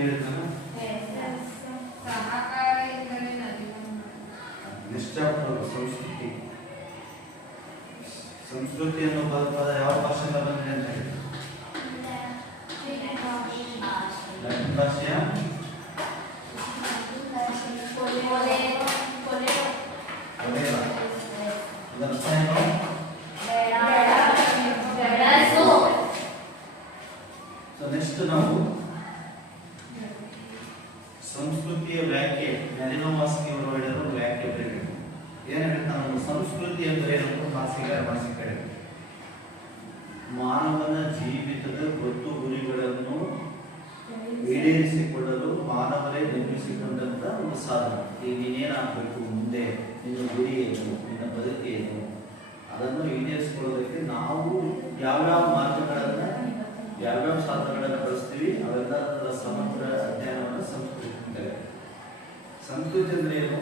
ಹೇಳಿದ್ನಲ್ಲ ಸಹಕಾರ ಎಂದರೆ ನೆಕ್ಸ್ಟ್ ಚಾಪ್ಟರ್ ಸಂಸ್ಕೃತಿ. ಸಂಸ್ಕೃತಿ ಅನ್ನೋ ಪದ ಯಾವ ಭಾಷೆಯಿಂದ ಬಂದಿದೆ ಅಂತ ಹೇಳಿ ಲ್ಯಾಟಿನ್ ಭಾಷೆಯ ಇದರ ಅರ್ಥ ಏನು? ಸೊ ನೆಕ್ಸ್ಟ್ ನಾವು ಸಂಸ್ಕೃತಿಯ ವ್ಯಾಖ್ಯೆ ಮ್ಯಾಲಿನೋವ್ಸ್ಕಿ ಅವರು ಹೇಳಿರೋ ವ್ಯಾಖ್ಯೆ ಬರೀಬೇಕು. ಏನು ಹೇಳ್ತಾರೆ ನಾವು ಸಂಸ್ಕೃತಿ ಅಂದರೆ ಏನು? ಮಾಸಿಕ ಮಾನವನ ಜೀವಿತದ ಗೊತ್ತು ಗುರಿಗಳನ್ನು ಈಡೇರಿಸಿಕೊಳ್ಳಲು ಮಾನವರೇ ನಿರ್ಮಿಸಿಕೊಂಡಂತ ಒಂದು ಸಾಧನ. ಈಗ ನೀನೇನಾಗಬೇಕು, ಮುಂದೆ ನಿನ್ನ ಗುರಿ ಏನು, ನಿನ್ನ ಬದುಕು ಏನು, ಅದನ್ನು ಈಡೇರಿಸಿಕೊಳ್ಳೋದಕ್ಕೆ ನಾವು ಯಾವ್ಯಾವ ಮಾರ್ಗಗಳನ್ನ ಯಾವ್ಯಾವ ಸಾಧನಗಳನ್ನು ಬಳಸ್ತೀವಿ ಅವೆಲ್ಲದರ ಸಮಗ್ರ ಅಧ್ಯಯನವನ್ನು ಸಂಸ್ಕೃತಿ ಅಂತಾರೆ. ಸಂಸ್ಕೃತಿ ಅಂದ್ರೆ ಏನು?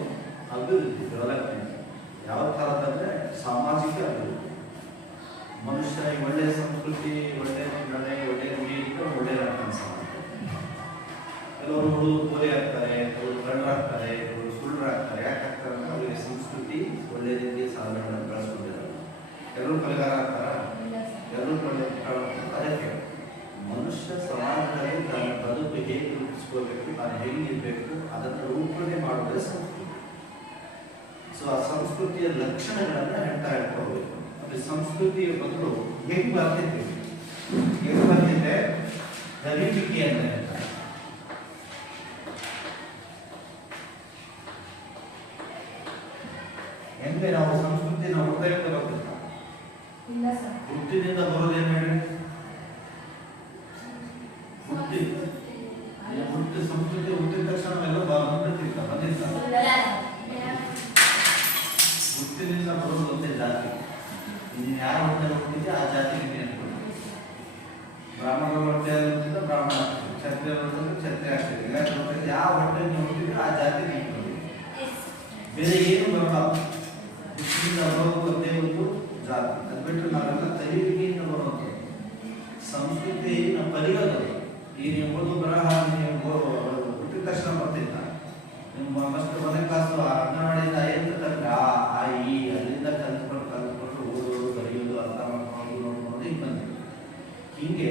ಅಭಿವೃದ್ಧಿ, ಡೆವಲಪ್ಮೆಂಟ್. ಯಾವ ಥರದಂದ್ರೆ ಸಾಮಾಜಿಕ ಅಭಿವೃದ್ಧಿ. ಮನುಷ್ಯನಿಗೆ ಒಳ್ಳೆಯ ಸಂಸ್ಕೃತಿ, ಒಳ್ಳೆಯ ನಡೆ, ಒಳ್ಳೆಯ ನುಡಿ ಇಟ್ಟು ಒಳ್ಳೆಯ ಕೆಲಸ ಮಾಡ್ತಾರೆ. ಕೆಲವರು ಹುಡುಗರು ಕೋರಿ ಆಗ್ತಾರೆ, ಕೆಲವರು ಕಳ್ಳರಾಗ್ತಾರೆ, ಕೆಲವರು ಸುಳ್ಳರಾಗ್ತಾರೆ. ಯಾಕೆ ಆಗ್ತಾರೆ ಅಂದ್ರೆ ಅವರಿಗೆ ಸಂಸ್ಕೃತಿ ಒಳ್ಳೆಯ ರೀತಿಯ ಸಾಧನಗಳನ್ನು ಬಳಸ್ಕೊಂಡಿದ್ದಾರೆ. ಕೆಲವರು ಕಲೆಗಾರ ಆಗ್ತಾರ, ಎಲ್ಲರೂ ಅದಕ್ಕೆ ಮನುಷ್ಯ ಸಮಾಜದಲ್ಲಿ ತನ್ನ ಬದುಕು ಹೇಗೆ ರೂಪಿಸ್ಕೋಬೇಕು, ತಾನು ಹೇಗಿರ್ಬೇಕು ಅದನ್ನು ರೂಪಣೆ ಮಾಡೋದೇ ಸಂಸ್ಕೃತಿ. ಸೊ ಆ ಸಂಸ್ಕೃತಿಯ ಲಕ್ಷಣಗಳನ್ನ ಹೇಳ್ತಾ ಹೋಗ್ಬೇಕು. ಅಂದ್ರೆ ಸಂಸ್ಕೃತಿಯ ಬದಲು ಹೇಗೆ ಬರ್ತಿದೆ ಕಲಿಕೆ ಅಂತ ಹೇಳ್ತಾರೆ. ಹೆಂಗೆ ನಾವು ಸಂಸ್ಕೃತಿನ ಹುಟ್ಟಿನಿಂದ ಬರ್ತಿದ್ದ ಹುಟ್ಟಿನಿಂದ ಬರೋದೇನು ಹೇಳಿ? ಹುಟ್ಟಿ ಸಂಸ್ಕೃತಿ ಹುಟ್ಟಿದ ತಕ್ಷಣ ಎಲ್ಲ ಬಂದಿಲ್ಲ. ಹುಟ್ಟಿನಿಂದ ಬರೋದು ಒಂದೇ ಜಾತಿ. ಇನ್ನು ಯಾರ ಹೊಟ್ಟೆ ಹುಟ್ಟಿದ್ರೆ ಆ ಜಾತಿಗೆ ಬ್ರಾಹ್ಮಣರ ಹೊಟ್ಟೆ ಹುಟ್ಟಿದ್ರೆ ಬ್ರಾಹ್ಮಣ ಆಗ್ತದೆ, ಕ್ಷತ್ರಿಯ ಹುಟ್ಟಿದ್ರೆ ಕ್ಷತ್ರಿಯ ಆಗ್ತದೆ. ಯಾವ ಹೊಟ್ಟೆ ಹುಟ್ಟಿದ್ರೆ ಆ ಜಾತಿಗೆ ಬೇರೆ ಏನು ಬರಲ್ಲ. ಹುಟ್ಟಿನಿಂದ ಬರೋದು ಒಂದೇ ಒಂದು ಜಾತಿ. ಅದು ಬಿಟ್ಟರೆ ನಾವೆಲ್ಲ ಕಲಿಕೆಯಿಂದ ಬರೋದು. ಸಂಸ್ಕೃತಿ ನಾವು ಕಲಿಯೋದು. ಈ ನೀವು ಓದು ಬರಹ ನೀವು ಹುಟ್ಟಿದ ತಕ್ಷಣ ಬರ್ತಿಲ್ಲ. ನಿಮ್ಮ ಫಸ್ಟ್ ಮೊದಲ ಕ್ಲಾಸು ಅಂಗನವಾಡಿಯಿಂದ ಐದು ತನಕ ಆ ಈ ಅಲ್ಲಿಂದ ಕಲ್ತ್ಕೊಂಡು ಓದೋದು, ಬರೆಯೋದು, ಅರ್ಥ ಮಾಡ್ಕೊಂಡು ನೋಡ್ಕೊಂಡು ಈಗ ಬಂದಿದೆ. ಹೀಗೆ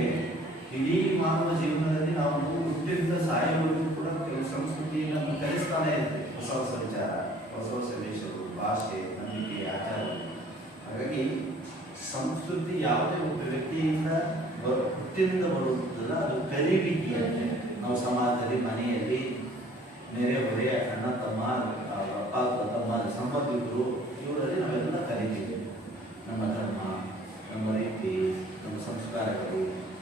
ಇಡೀ ಮಾನವ ಜೀವನದಲ್ಲಿ ನಾವು ಹುಟ್ಟಿನಿಂದ ಸಾಯೋವರೆಗೂ ಕೂಡ ಕೆಲವು ಸಂಸ್ಕೃತಿಯನ್ನು ಕಲಿಸ್ತಾನೆ ಇರ್ತದೆ. ಹೊಸ ಹೊಸ ವಿಚಾರ, ಹೊಸ ಹೊಸ ವೇಷಗಳು, ಭಾಷೆ, ನಂಬಿಕೆ, ಆಚಾರಗಳು. ಹಾಗಾಗಿ ಸಂಸ್ಕೃತಿ ಯಾವುದೇ ಒಬ್ಬ ವ್ಯಕ್ತಿಯಿಂದ ಹುಟ್ಟಿನಿಂದ ಬರುವುದಿಲ್ಲ, ಅದು ಕಲಿವಿಕೆ ಅಂದರೆ ನಾವು ಸಮಾಜದಲ್ಲಿ, ಮನೆಯಲ್ಲಿ, ನೆರೆ ಹೊರೆ, ಅಣ್ಣ ತಮ್ಮ, ಅಪ್ಪ ತಮ್ಮ, ಸಂಬಂಧಿಕರು, ಇವರಲ್ಲಿ ನಾವೆಲ್ಲ ಕಲಿತೀವಿ. ನಮ್ಮ ಧರ್ಮ, ನಮ್ಮ ರೀತಿ, ನಮ್ಮ ಸಂಸ್ಕಾರಗಳು,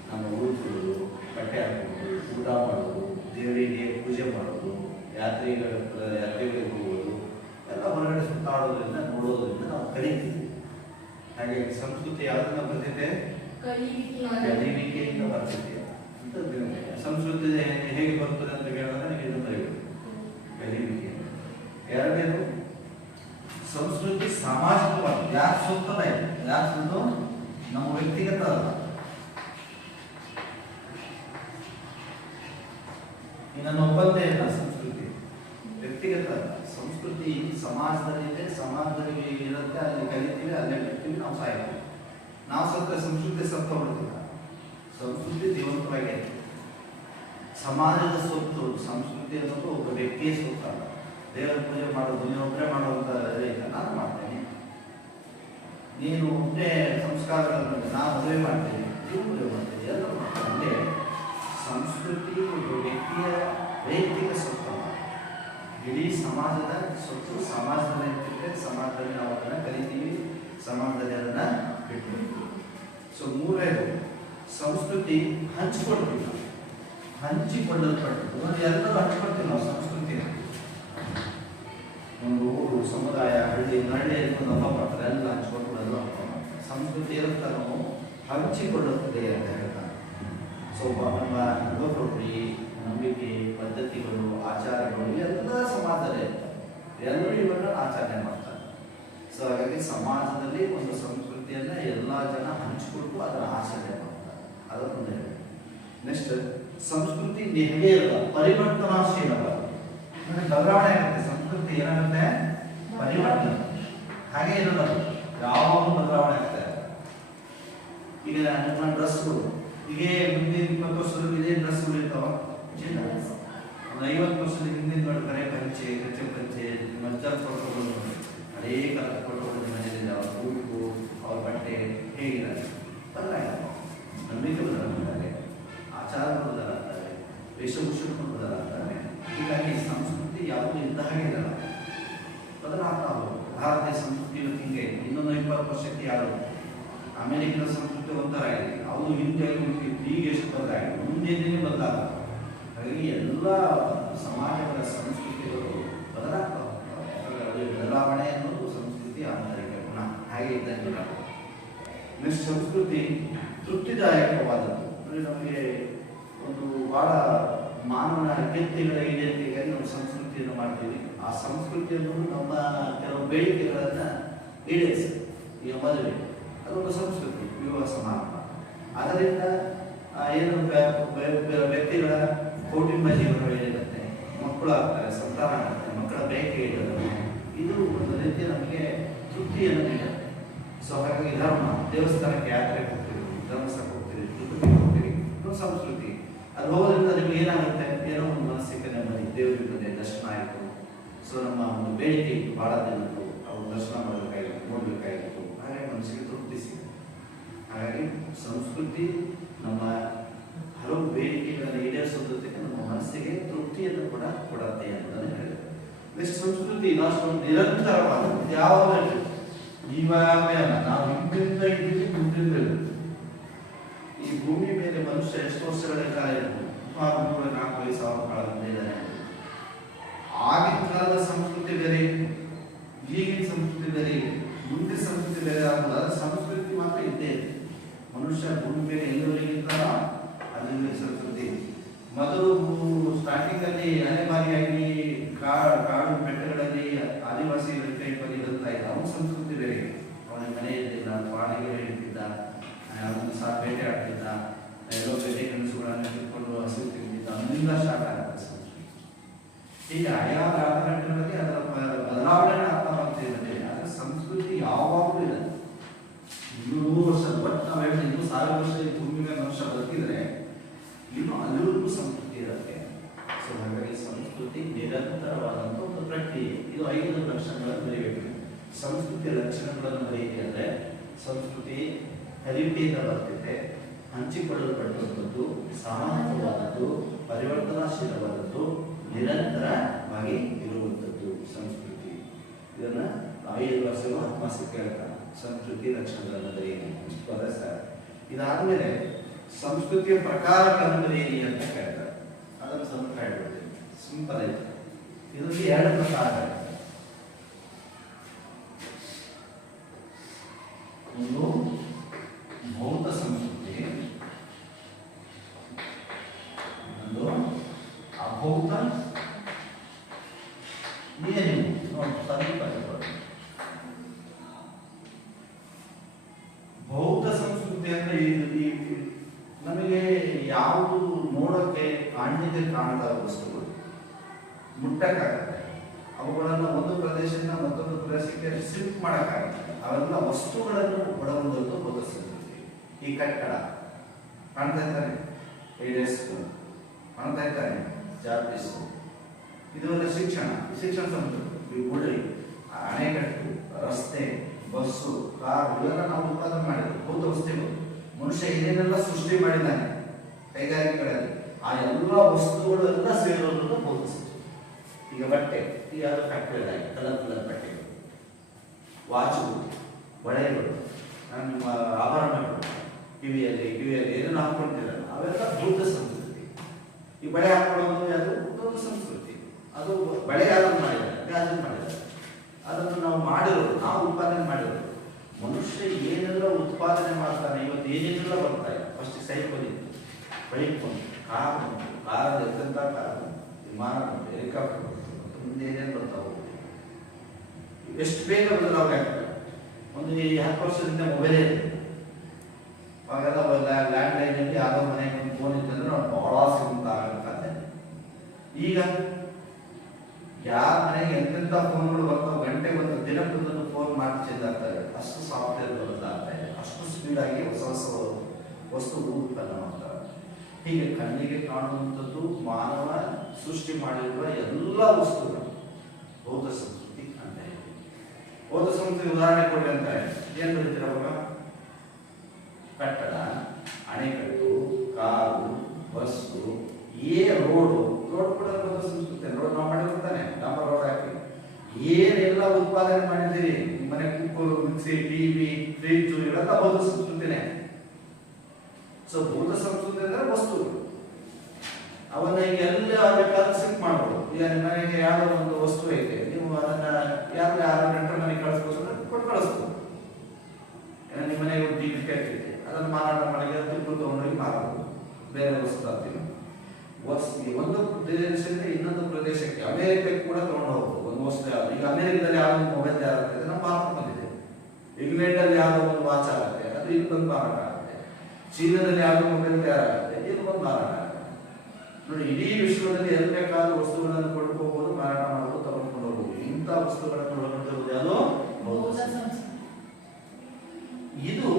ನಮ್ಮ ಉಡುಪುಗಳು, ಬಟ್ಟೆ ಹಾಕೋದು, ಊಟ ಮಾಡೋದು, ದೇವರಿಗೆ ಪೂಜೆ ಮಾಡೋದು, ಯಾತ್ರೆಗಳಿಗೆ ಹೋಗೋದು, ಎಲ್ಲ ಹೊರಗಡೆ ಸುತ್ತಾಡೋದ್ರಿಂದ, ನೋಡೋದ್ರಿಂದ ನಾವು ಕಲಿತೀವಿ. ಹಾಗೆ ಸಂಸ್ಕೃತಿ ಯಾವುದನ್ನ ಬರ್ತಿದೆ? ಕಲಿವಿಕೆಯಿಂದ ಬರ್ತಿದೆ ಅಂತ. ಸಂಸ್ಕೃತಿ ಹೇಗೆ ಬರ್ತದೆ ಅಂತ ಕೇಳಿದ್ರೆ ನೀವು ಇದನ್ನು ಬರೀಬೇಕು, ಕಲಿವಿಕೆ. ಎರಡನೇದು ಸಂಸ್ಕೃತಿ ಸಾಮಾಜಿಕವಾಗಿ. ಯಾರು ಸುತ್ತಲ ಇದೆ, ಯಾರು ಸುತ್ತು ನಮ್ಮ ವ್ಯಕ್ತಿಗತ ಅಲ್ಲ. ನನ್ನ ಒಬ್ಬಂದೇ ಇಲ್ಲ ಸಂಸ್ಕೃತಿ, ವ್ಯಕ್ತಿಗತ ಅಲ್ಲ. ಸಂಸ್ಕೃತಿ ಸಮಾಜದಲ್ಲಿ ಇದೆ, ಸಮಾಜದಲ್ಲಿ ಇರುತ್ತೆ, ಅಲ್ಲಿ ಕಲಿತೀವಿ, ಅಲ್ಲೇ ಬಿಡ್ತೀವಿ, ನಾವು ಸಾಯ್ತೀವಿ. ನಾವು ಸತ್ತ ಸಂಸ್ಕೃತಿ ಸತ್ತೋಗ್ಬಿಡ್ತೀವಿ. ಸಂಸ್ಕೃತಿ ಜೀವಂತವಾಗಿದೆ. ಸಮಾಜದ ಸ್ವತ್ತು ಸಂಸ್ಕೃತಿ ಅನ್ನೋದು ಒಬ್ಬ ವ್ಯಕ್ತಿಯ ಸ್ವತ್ತಲ್ಲ. ದೇವರ ಪೂಜೆ ಮಾಡೋದು ನೀನೊಬ್ಬರೇ ಮಾಡುವಂತ ಇಲ್ಲ. ನಾನು ಮಾಡ್ತೇನೆ, ನೀನು ಒಬ್ಬನೇ ಸಂಸ್ಕಾರಗಳನ್ನು ನಾನು ಮದುವೆ ಮಾಡ್ತೇನೆ, ನೀವು ಮದುವೆ ಮಾಡ್ತೇನೆ, ಎಲ್ಲರೂ ಮಾಡ್ತೇನೆ. ಅಂದರೆ ಸಂಸ್ಕೃತಿ ಒಬ್ಬ ವ್ಯಕ್ತಿಯ ವೈಯಕ್ತಿಕ ಸ್ವತ್ತಲ್ಲ, ಇಡೀ ಸಮಾಜದ ಸ್ವತ್ತು. ಸಮಾಜದಲ್ಲಿ ಇರ್ತದೆ, ಸಮಾಜದಲ್ಲಿ ನಾವು ಅದನ್ನು ಕಲಿತೀವಿ, ಸಮಾಜದಲ್ಲಿ ಅದನ್ನು ಬಿಡ್ತೀವಿ. ಸೊ ಮೂರನೇದು ಸಂಸ್ಕೃತಿ ಹಂಚಿಕೊಳ್ತೀವಿ. ಹಂಚಿಕೊಳ್ಳಲ್ಪಟ್ಟು ಎಲ್ಲರೂ ಹಂಚ್ಕೊಳ್ತೀವಿ ನಾವು ಸಂಸ್ಕೃತಿ. ಒಂದು ಊರು, ಸಮುದಾಯ, ಹಳ್ಳಿಯಲ್ಲಿ ಒಂದು ಹಬ್ಬ ಮಾಡ್ತಾರೆ, ಎಲ್ಲ ಹಂಚ್ಕೊಂಡು ಎಲ್ಲ ಹಬ್ಬ ಮಾಡ್ತಾರೆ. ಸಂಸ್ಕೃತಿ ಇರುತ್ತೆ, ನಾವು ಹಂಚಿಕೊಳ್ಳುತ್ತದೆ ಅಂತ ಹೇಳ್ತಾರೆ. ಸೊ ನಮ್ಮ ಯುವಕರು, ನಂಬಿಕೆ, ಪದ್ಧತಿಗಳು, ಆಚಾರಗಳು ಎಲ್ಲ ಸಮಾಜದಲ್ಲೇ ಇರ್ತವೆ. ಎಲ್ಲರೂ ಇವನ್ನು ಆಚರಣೆ ಮಾಡ್ತಾರೆ. ಸೊ ಹಾಗಾಗಿ ಸಮಾಜದಲ್ಲಿ ಒಂದು ಸಂಸ್ಕೃತಿಯನ್ನು ಎಲ್ಲ ಜನ ಹಂಚಿಕೊಂಡು ಅದನ್ನು ಆಚರಣೆ ಮಾಡ್ತಾರೆ. ಅದಕ್ಕೊಂದು ಹೇಳಿ ನೆಕ್ಸ್ಟ್ ಸಂಸ್ಕೃತಿ ನಿಹೇರದ ಪರಿವರ್ತನಾಶೀಲವಾದ ಬದಲಾವಣೆ ಆಗುತ್ತೆ. ಸಂಸ್ಕೃತಿ ಏನಾಗುತ್ತೆ? ಪರಿವರ್ತನೆ. ಹಾಗೆ ಇರೋದು ಯಾವಾಗ ಬದಲಾವಣೆ ಆಗ್ತದೆ. ಈಗ ನಮ್ಮ ಡ್ರೆಸ್ಗಳು ಹೀಗೆ ಮುಂದಿನ 20 ವರ್ಷದಲ್ಲಿ ಇದೇ ಡ್ರೆಸ್ಗಳು ಇರ್ತಾವ. ಒಂದು 50 ವರ್ಷದ ಹಿಂದಿನ ನೋಡ್ತಾರೆ ಪಂಚೆ, ಕಚ್ಚೆ ಪಂಚೆ, ಮಜ್ಜಲ್ ಫೋಟೋಗಳು, ಹಳೇ ಕಾಲದ ಫೋಟೋಗಳು ಮನೆಯಲ್ಲಿ ಅವ್ರ ಬೂಟು, ಅವ್ರ ಬಟ್ಟೆ ಹೇಗಿದ್ದಾರೆ ಬದಲಾಗಿದೆ. ನಂಬಿಕೆ ಬದಲಾಗ್ತಾರೆ, ಆಚಾರಗಳು ಬದಲಾಗ್ತವೆ, ವೇಷಭೂಷಣಗಳು ಬದಲಾಗ್ತವೆ. ಹೀಗಾಗಿ ಸಂಸ್ಕೃತಿ ಯಾವುದು ಇದ್ದ ಹಾಗೆ ಇರಲ್ಲ, ಬದಲಾಗ್ತಾ ಹೋಗುದು. ಭಾರತೀಯ ಸಂಸ್ಕೃತಿ ಇವತ್ತು ಹಿಂಗೆ. ಇನ್ನೊಂದು 20 ವರ್ಷಕ್ಕೆ ಯಾರು ಅಮೆರಿಕದ ಸಂಸ್ಕೃತಿ ಒಂಥರ ಇದೆ, ಅವರು ಹಿಂದೆ ಈಗ ಎಷ್ಟು ಬದಲಾಗಿದೆ, ಮುಂದೆ ಬದಲಾಗ. ಹಾಗಾಗಿ ಎಲ್ಲ ಸಮಾಜಗಳ ಸಂಸ್ಕೃತಿಗಳು ಬದಲಾಗ್ತಾ ಹೋಗ್ತವೆ. ಬದಲಾವಣೆ ಅನ್ನೋದು ಸಂಸ್ಕೃತಿ ಆಂತರಿಕ ಗುಣ, ಹಾಗೆ ಇದ್ದಂಗಿಲ್ಲ. ನೆಕ್ಸ್ಟ್ ಸಂಸ್ಕೃತಿ ತೃಪ್ತಿದಾಯಕವಾದದ್ದು. ನಮಗೆ ಒಂದು ಬಹಳ ಮಾನವನ ಅಗತ್ಯಗಳ ಈಡೇರಿಕೆಗಾಗಿ ನಾವು ಸಂಸ್ಕೃತಿಯನ್ನು ಮಾಡ್ತೀವಿ. ಆ ಸಂಸ್ಕೃತಿಯನ್ನು ನಮ್ಮ ಕೆಲವು ಬೇಡಿಕೆಗಳನ್ನು ಈಡೇರಿಸಿ. ಈಗ ಮದುವೆ ಅದೊಂದು ಸಂಸ್ಕೃತಿ, ವಿವಾಹ ಸಮಾರಂಭ. ಅದರಿಂದ ಏನು ವ್ಯಕ್ತಿಗಳ ಕೌಟುಂಬ ಜೀವನ ಏನಿರುತ್ತೆ, ಮಕ್ಕಳು ಆಗ್ತಾರೆ, ಸಂತಾನ ಆಗುತ್ತೆ, ಮಕ್ಕಳ ಬೇಕೆ ಇಡೋದು, ಇದು ಒಂದು ರೀತಿ ನಮಗೆ ತೃಪ್ತಿಯನ್ನು ನೀಡುತ್ತೆ. ಸೊ ಹಾಗಾಗಿ ಧರ್ಮ, ದೇವಸ್ಥಾನಕ್ಕೆ ಯಾತ್ರೆಗೆ ಹೋಗ್ತೀವಿ, ಧರ್ಮಸ್ಥಳಕ್ಕೆ ಹೋಗ್ತೀವಿ, ತಿರುಪತಿಗೆ ಹೋಗ್ತೀವಿ, ಒಂದು ಸಂಸ್ಕೃತಿ. ಅದು ಹೋಗೋದ್ರಿಂದ ನಿಮಗೆ ಏನಾಗುತ್ತೆ? ಏನೋ ಒಂದು ಮನಸ್ಸಿಗೆ ನೆಮ್ಮದಿ, ದೇವರಿರ್ತದೆ, ದರ್ಶನ ಆಯಿತು. ಸೊ ನಮ್ಮ ಒಂದು ಬೇಡಿಕೆ ಭಾಳ ದಿನದ್ದು ಅವ್ರು ದರ್ಶನ ಮಾಡಬೇಕಾಗಿತ್ತು, ನೋಡಬೇಕಾಗಿತ್ತು, ಹಾಗೆ ಮನಸ್ಸಿಗೆ ತೃಪ್ತಿ ಸಿಗುತ್ತೆ. ಹಾಗಾಗಿ ಸಂಸ್ಕೃತಿ ನಮ್ಮ ಹಲವು ಬೇಡಿಕೆಗಳನ್ನು ಈಡೇರಿಸೋದ್ರ ಜೊತೆಗೆ ನಮ್ಮ ಮನಸ್ಸಿಗೆ ತೃಪ್ತಿಯನ್ನು ಕೂಡ ಕೊಡುತ್ತೆ ಅನ್ನೋದನ್ನು ಹೇಳಿದೆ. ನೆಕ್ಸ್ಟ್ ಸಂಸ್ಕೃತಿ ಲಾಸ್ಟ್ ನಿರಂತರವಾದ ಯಾವಾಗ ಇವಾಗಲೇ ಅಲ್ಲ, ನಾವು ಹಿಂದಿಂದ ಇದ್ದೀವಿ, ಮುಂದಿಂದ ಈ ಭೂಮಿ ಮೇಲೆ ಮನುಷ್ಯ ಎಷ್ಟು ವರ್ಷಗಳ ಕಾಲ ಇರ್ಬೋದು, 4-5 ಸಾವಿರ ಕಾಲದಿಂದ ಇದ್ದಾನೆ. ಆಗಿನ ಕಾಲದ ಸಂಸ್ಕೃತಿ ಬೇರೆ, ಈಗಿನ ಸಂಸ್ಕೃತಿ ಬೇರೆ, ಮುಂದಿನ ಸಂಸ್ಕೃತಿ ಬೇರೆ ಆಗುವುದು. ಅದರ ಸಂಸ್ಕೃತಿ ಮಾತ್ರ ಇದ್ದೇ ಇದೆ. ಮನುಷ್ಯ ಭೂಮಿ ಮೇಲೆ ಎಲ್ಲಿವರೆಗಿರ್ತಾರ ಅಲ್ಲಿ ಸಂಸ್ಕೃತಿ. ಮೊದಲು ಸ್ಟಾರ್ಟಿಂಗ್ ಅಲ್ಲಿ ಅಲೆಮಾರಿಯಾಗಿ ಕಾಡು ಬೆಟ್ಟಗಳಲ್ಲಿ ಆದಿವಾಸಿಗಳ ಕೈಯಲ್ಲಿ ಇರುತ್ತಾ ಇದ್ದ, ಅವನ ಸಂಸ್ಕೃತಿ ಬೇರೆ. ಅವನ ಮನೆ ಇದ್ದಿಲ್ಲ, ಪ್ರಾಣಿಗಳು ಇರ್ತಿದ್ದ, ಅವನು ಸಹ ಬೇಟೆ ಆಡ್ತಿದ್ದ, ಎಲ್ಲೋ ಬೇಟೆ ಕನಸುಗಳನ್ನು ತಿಳ್ಕೊಂಡು ಹಸಿರು ತಿಂದಿದ್ದ, ಅಲ್ಲಿಂದ ಸ್ಟಾರ್ಟ್ ಆಗುತ್ತೆ ಸಂಸ್ಕೃತಿ. ಹೀಗೆ ಆಯಾ ಕಾಲಘಟ್ಟಗಳಲ್ಲಿ ಅದರ ಬದಲಾವಣೆ ಆಗ್ತಾ ಹೋಗ್ತಿರುತ್ತೆ. ಆದರೆ ಸಂಸ್ಕೃತಿ ಯಾವಾಗಲೂ ಇದೆ. 200 ವರ್ಷ ಒಟ್ಟು ನಾವು ಹೇಳಿದ್ರೆ 1000 ವರ್ಷ ಈ ಭೂಮಿ ಮೇಲೆ ಮನುಷ್ಯ ಬದುಕಿದ್ರೆ ಇನ್ನು ಅಲ್ಲಿವರೆಗೂ ಸಂಸ್ಕೃತಿ ಇರುತ್ತೆ. ಸೊ ಹಾಗಾಗಿ ಸಂಸ್ಕೃತಿ ನಿರಂತರವಾದಂಥ ಒಂದು ಪ್ರಕ್ರಿಯೆ. ಇದು 5 ಲಕ್ಷಣಗಳನ್ನು ಬರೀಬೇಕು. ಸಂಸ್ಕೃತಿಯ ಲಕ್ಷಣಗಳನ್ನು ಬರೀತಿ ಅಂದರೆ ಸಂಸ್ಕೃತಿ ಕಲಿಕೆಯಿಂದ ಬರ್ತಿದೆ, ಹಂಚಿಕೊಳ್ಳಲ್ಪಟ್ಟಂಥದ್ದು, ಸಾಮಾಜಿಕವಾದದ್ದು, ಪರಿವರ್ತನಾಶೀಲವಾದದ್ದು, ನಿರಂತರವಾಗಿ ಇರುವಂಥದ್ದು ಸಂಸ್ಕೃತಿ. ಇದನ್ನು 5 ವರ್ಷಗಳು ಆತ್ಮಹತ್ಯೆ ಹೇಳ್ತಾರೆ. ಸಂಸ್ಕೃತಿ ಲಕ್ಷಣಗಳನ್ನು ಬರೆಯಿರಿ ಪದ ಸರ್. ಇದಾದ್ಮೇಲೆ ಸಂಸ್ಕೃತಿಯ ಪ್ರಕಾರಗಳನ್ನು ಬರೆಯಿರಿ ಅಂತ ಕೇಳ್ತಾರೆ. ಅದನ್ನು ಸ್ವಲ್ಪ ಹೇಳ್ಬಿಡ್ತೀನಿ, ಸಿಂಪಲ್ ಐತೆ. ಇದರಲ್ಲಿ 2 ಪ್ರಕಾರ. ಒಂದು ಭೌತ ಸಂಸ್ಕೃತಿ, ಒಂದು ಅಭೌತ. ಭೌತ ಸಂಸ್ಕೃತಿ ಅಂದ್ರೆ ನಮಗೆ ಯಾವುದು ನೋಡಕ್ಕೆ ಕಣ್ಣಿಗೆ ಕಾಣದ ವಸ್ತುಗಳು, ಮುಟ್ಟಕ್ಕಾಗತ್ತೆ, ಅವುಗಳನ್ನು ಒಂದು ಪ್ರದೇಶದಿಂದ ಮತ್ತೊಂದು ಪ್ರದೇಶಕ್ಕೆ ಶಿಫ್ಟ್ ಮಾಡೋಕ್ಕಾಗತ್ತೆ. ಅವೆಲ್ಲ ವಸ್ತುಗಳನ್ನು ಒಳಗೊಂಡದ್ದು ಭೌತ ಸಂಸ್ಕೃತಿ. ಈ ಕಟ್ಟಡ ಕಾಣ್ತಾ ಇರ್ತಾನೆ, ಈ ಡೆಸ್ಕ್ ಕಾಣ್ತಾ ಇರ್ತಾನೆ, ಜಾಬ್, ಇದೆಲ್ಲ ಶಿಕ್ಷಣ ಸಂಸ್ಕೃತಿ. ಈ ಗುಡಿ, ಅಣೆಕಟ್ಟು, ರಸ್ತೆ, ಬಸ್ಸು, ಕಾರು ಇವೆಲ್ಲ ನಾವು ಉತ್ಪಾದನೆ ಮಾಡಿದ್ವಿ ಭೌತ ವಸ್ತುಗಳು. ಮನುಷ್ಯ ಏನೇನೆಲ್ಲ ಸೃಷ್ಟಿ ಮಾಡಿದ್ದಾನೆ ಕೈಗಾರಿಕೆಗಳಲ್ಲಿ, ಆ ಎಲ್ಲ ವಸ್ತುಗಳು ಎಲ್ಲ ಸೇರೋದು ಭೌತ ಸಂಸ್ಕೃತಿ. ಈಗ ಬಟ್ಟೆ, ಈಗ ಯಾರು ಫ್ಯಾಕ್ಟರಿಗಳಾಗಿ ಕಲರ್ ಬಟ್ಟೆಗಳು, ವಾಚುಗಳು, ಬಳೆಗಳು, ನಿಮ್ಮ ಆಭರಣಗಳು, ಕಿವಿಯಲ್ಲಿ ಏನೇನು ಹಾಕೊಳ್ತಿರಲ್ಲ ಅವೆಲ್ಲ ಭೌತ ಸಂಸ್ಕೃತಿ. ಈ ಬಳೆ ಹಾಕೊಳ್ಳೋದು ಯಾವುದು ಭೌತ ಸಂಸ್ಕೃತಿ. ಅದು ಬಳೆ ಯಾರು ಮಾಡಿದ್ದಾರೆ, ಗಾಜು ಮಾಡಿದ್ದಾರೆ, ಅದನ್ನು ನಾವು ಮಾಡಿರೋದು, ನಾವು ಉತ್ಪಾದನೆ ಮಾಡಿರೋದು. ಮನುಷ್ಯ ಏನೆಲ್ಲ ಉತ್ಪಾದನೆ ಮಾಡ್ತಾನೆ, ಇವತ್ತು ಏನೇನೆಲ್ಲ ಬರ್ತಾ ಇದೆ. ಫಸ್ಟ್ ಸೈಕಲ್ ಇತ್ತು, ಬೈಕ್ ಬಂತು, ಕಾರ್ ಬಂತು, ಕಾರ್ ಎತ್ತಂತ ಕಾರ್ ಬಂತು, ವಿಮಾನ ಬಂತು, ಹೆಲಿಕಾಪ್ಟರ್ ಬಂತು, ಮುಂದೆ ಏನೇನು ಬರ್ತಾವೆ. ಎಷ್ಟು ಬೇಗ ಬದಲಾವಣೆ ಆಗ್ತದೆ. ಒಂದು 10 ವರ್ಷದಿಂದ ಮೊಬೈಲೇ ಇದೆ. ಅವಾಗೆಲ್ಲ ಲ್ಯಾಂಡ್ ಲೈನಲ್ಲಿ ಯಾವುದೋ ಮನೆಗೆ ಒಂದು ಫೋನ್ ಇತ್ತಂದ್ರೆ ನಾವು ಬಹಳ ಸಿಗುತ್ತ ಆಗಬೇಕಾದ್ರೆ. ಈಗ ಯಾರ ಮನೆಗೆ ಎಂತೆಂಥ ಫೋನ್ಗಳು ಬರ್ತಾವೆ, ಗಂಟೆಗೆ ಒಂದು ದಿನಕ್ಕೊಂದೊಂದು ಫೋನ್ ಮಾಡಿ ಚೇಂಜ್ ಆಗ್ತಾರೆ. ಅಷ್ಟು ಸಾಫ್ಟ್ವೇರ್ ಬದಲಾಗ್ತಾ ಇದೆ, ಅಷ್ಟು ಸ್ಪೀಡಾಗಿ ಹೊಸ ಹೊಸ ವಸ್ತುಗಳು ಉತ್ಪನ್ನ ಮಾಡ್ತಾರೆ. ಹೀಗೆ ಕಣ್ಣಿಗೆ ಕಾಣುವಂಥದ್ದು ಮಾನವ ಸೃಷ್ಟಿ ಮಾಡಿರುವ ಎಲ್ಲ ವಸ್ತುಗಳು ಬೌದ್ಧ ಸಂಸ್ಕೃತಿ ಅಂತ ಇದೆ. ಬೌದ್ಧ ಸಂಸ್ಕೃತಿ ಉದಾಹರಣೆ ಕೊಡಿ ಅಂತ ಏನು ಹೇಳ್ತೀರ ಅವಾಗ? ಕಟ್ಟಡ, ಅಣೆಕಟ್ಟು, ಕಾರು, ಬಸ್ಸು, ರೋಡು ಕೂಡ ಬೌದ್ಧ ಸಂಸ್ಕೃತಿ. ರೋಡ್ ನಾವು ಮಾಡಿರ್ತಾನೆ, ಡಾಂಬರ್ ರೋಡ್ ಹಾಕಿ ಏನೆಲ್ಲ ಉತ್ಪಾದನೆ ಮಾಡಿದ್ದೀರಿ, ಮನೆ ಕುಕ್ಕರು, ಮಿಕ್ಸಿ, ಟಿವಿ, ಫ್ರಿಜ್ ಇವೆಲ್ಲ ಬೌದ್ಧ ಸಂಸ್ಕೃತಿನೇ. ಸೊ ಬೌದ್ಧ ಸಂಸ್ಕೃತಿ ಅಂದ್ರೆ ವಸ್ತುಗಳು. ಅವನ್ನ ಈಗ ಎಲ್ಲ ಬೇಕಾದ್ರೂ ಸಿಕ್ ಮಾಡ್ಬೋದು. ಈಗ ನಿಮ್ಮ ಮನೆಗೆ ಯಾವುದೋ ಒಂದು ವಸ್ತು ಐತೆ, ನೀವು ಅದನ್ನ ಯಾರು ಗಂಟೆ ಮನೆಗೆ ಕಳಿಸ್ಬೋದು, ಕೊಟ್ಟು ಕಳಿಸ್ಬೋದು. ನಿಮ್ಮ ಮನೆಗೆ ಒಂದು ಟಿವಿ ಐತೆ, ಅದನ್ನು ಮಾರಾಟ ಮಾಡಿ ತಿಳ್ಕೊಂಡು ತಗೊಂಡೋಗಿ ಮಾರಬಹುದು, ಬೇರೆ ವಸ್ತು ಆಗ್ತೀವಿ. ಒಂದು ಪ್ರದೇಶದಿಂದ ಇನ್ನೊಂದು ಪ್ರದೇಶಕ್ಕೆ, ಅಮೆರಿಕಕ್ಕೆ ಕೂಡ ತಗೊಂಡು ಹೋಗ್ಬೋದು ಒಂದು ವಸ್ತು. ಯಾವುದು ಈಗ ಅಮೆರಿಕದಲ್ಲಿ ಯಾವುದೋ ಮೊಬೈಲ್ ತಯಾರಾಗ್ತದೆ, ನಮ್ಮ ಭಾರತ ಬಂದಿದೆ. ಇಂಗ್ಲೆಂಡ್ ಅಲ್ಲಿ ಯಾವುದೋ ಒಂದು ವಾಚ್ ಆಗುತ್ತೆ, ಅದು ಇಲ್ಲಿ ಬಂದು ಮಾರಾಟ ಆಗುತ್ತೆ. ಚೀನಾದಲ್ಲಿ ಯಾವುದೋ ಮೊಬೈಲ್ ತಯಾರಾಗುತ್ತೆ, ಇಲ್ಲಿ ಬಂದು ಮಾರಾಟ ಆಗುತ್ತೆ. ನೋಡಿ, ಇಡೀ ವಿಶ್ವದಲ್ಲಿ ಎಲ್ಲಿ ಬೇಕಾದ ವಸ್ತುಗಳನ್ನು ಕೊಂಡ್ಕೋಬಹುದು, ಮಾರಾಟ ಮಾಡಬಹುದು, ತಗೊಂಡ್ಕೊಂಡು ಹೋಗಬಹುದು. ಇಂಥ ವಸ್ತುಗಳನ್ನು ಒಳಗೊಂಡಿರುವುದು ಯಾವುದೋ ಬೌದ್ಧ ಸಂಸ್ಕೃತಿ. ಇದು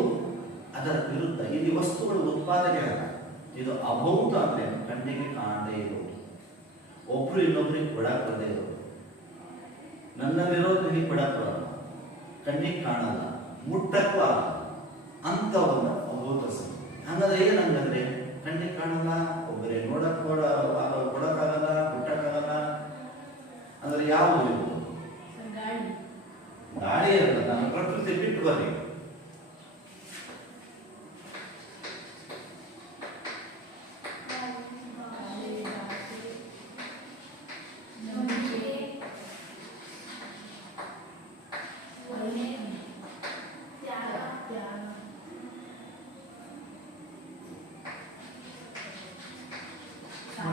ಅದರ ವಿರುದ್ಧ. ಇಲ್ಲಿ ವಸ್ತುಗಳು ಉತ್ಪಾದನೆ ಅಲ್ಲ, ಇದು ಅಭೌತ ಅಂದ್ರೆ ಕಣ್ಣಿಗೆ ಕಾಣದೇ ಇರೋದು, ಒಬ್ರು ಇನ್ನೊಬ್ರಿಗೆ ಕೊಡಕ್ ಬರದೇ ಇರೋದು. ನನ್ನಲ್ಲಿರೋದು ನಿನಗೆ ಕೊಡಕ್ ಬರಲ್ಲ, ಕಣ್ಣಿಗೆ ಕಾಣಲ್ಲ, ಮುಟ್ಟಕ್ಕೂ ಆಗಲ್ಲ ಅಂತ ಒಂದು ಅಭೌತ ಸಂಸ್ಕೃತಿ. ಹಂಗಾದ್ರೆ ಏನಂಗಂದ್ರೆ ಕಣ್ಣಿಗೆ ಕಾಣಲ್ಲ, ಒಬ್ಬರೇ ಕೊಡಕ್ಕಾಗಲ್ಲ, ಮುಟ್ಟಕ್ಕಾಗಲ್ಲ ಅಂದ್ರೆ ಯಾವುದು ಗಾಳಿ ಅಲ್ಲ. ನಾನು ಪ್ರಕೃತಿ ಬಿಟ್ಟು ಬರ್ರಿ.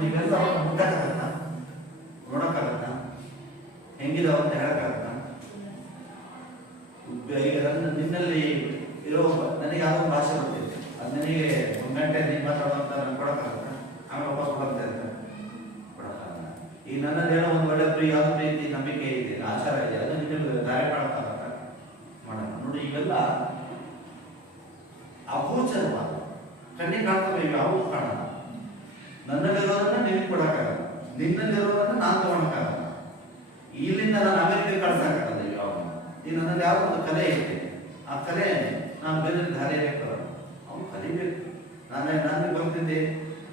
ಇವೆಲ್ಲ ಮುಟ್ಟಕ್ಕಾಗತ್ತ, ನೋಡಕ್ಕಾಗತ್ತ, ಹೆಂಗಿದಾವ ಅಂತ ಹೇಳಕ್ಕಾಗತ್ತ? ಈಗ ನಿನ್ನಲ್ಲಿ ಇರೋ ನನಗೆ ಯಾವುದೋ ಭಾಷೆ ಬರ್ತಿದೆ, ಅದು ನನಗೆ ಒಂದು ಗಂಟೆ ನೀನು ಮಾತಾಡುವಂತ ನಾನು ಕೊಡಕ್ಕಾಗತ್ತ? ಆಮೇಲೆ ವಾಪಸ್ ಕೊಡಂತ ಕೊಡಕ್ಕಾಗಲ್ಲ. ಈಗ ನನ್ನಲ್ಲಿ ಏನೋ ಒಂದು ಒಳ್ಳೆ ಯಾವುದೋ ಪ್ರೀತಿ, ನಂಬಿಕೆ ಇದೆ, ಆಚಾರ ಇದೆ, ಅದು ನಿನ್ನಲ್ಲಿ ದಾರಿ ಮಾಡಕ್ಕಾಗತ್ತ? ಮಾಡಲ್ಲ. ನೋಡಿ, ಇವೆಲ್ಲ ಅಗೋಚರವಾದ, ಕಣ್ಣಿಗೆ ಕಾಣ್ತವೆ, ಇವು ಯಾವುದು ಕಾಣಲ್ಲ. ನನ್ನಲ್ಲಿರೋದನ್ನ ನಿನಗೆ ಕೊಡಕ್ಕಾಗಲ್ಲ, ನಿನ್ನಲ್ಲಿರೋದನ್ನ ನಾನು ತಗೊಳಕ್ಕಾಗಲ್ಲ. ಇಲ್ಲಿಂದ ನಾನು ಅಮೆರಿಕ ಕಳ್ಸಕ್ಕಾಗಲ್ಲ. ಯಾವಾಗ ಈಗ ನನ್ನಲ್ಲಿ ಯಾವುದೋ ಒಂದು ಕಲೆ ಐತೆ, ಆ ಕಲೆ ನಾನು ಬೇರೆ ದಾರಿ ಬರಲ್ಲ, ಅವ್ನು ಕಲಿಬೇಕು. ನಾನು ಬರ್ತಿದ್ದೆ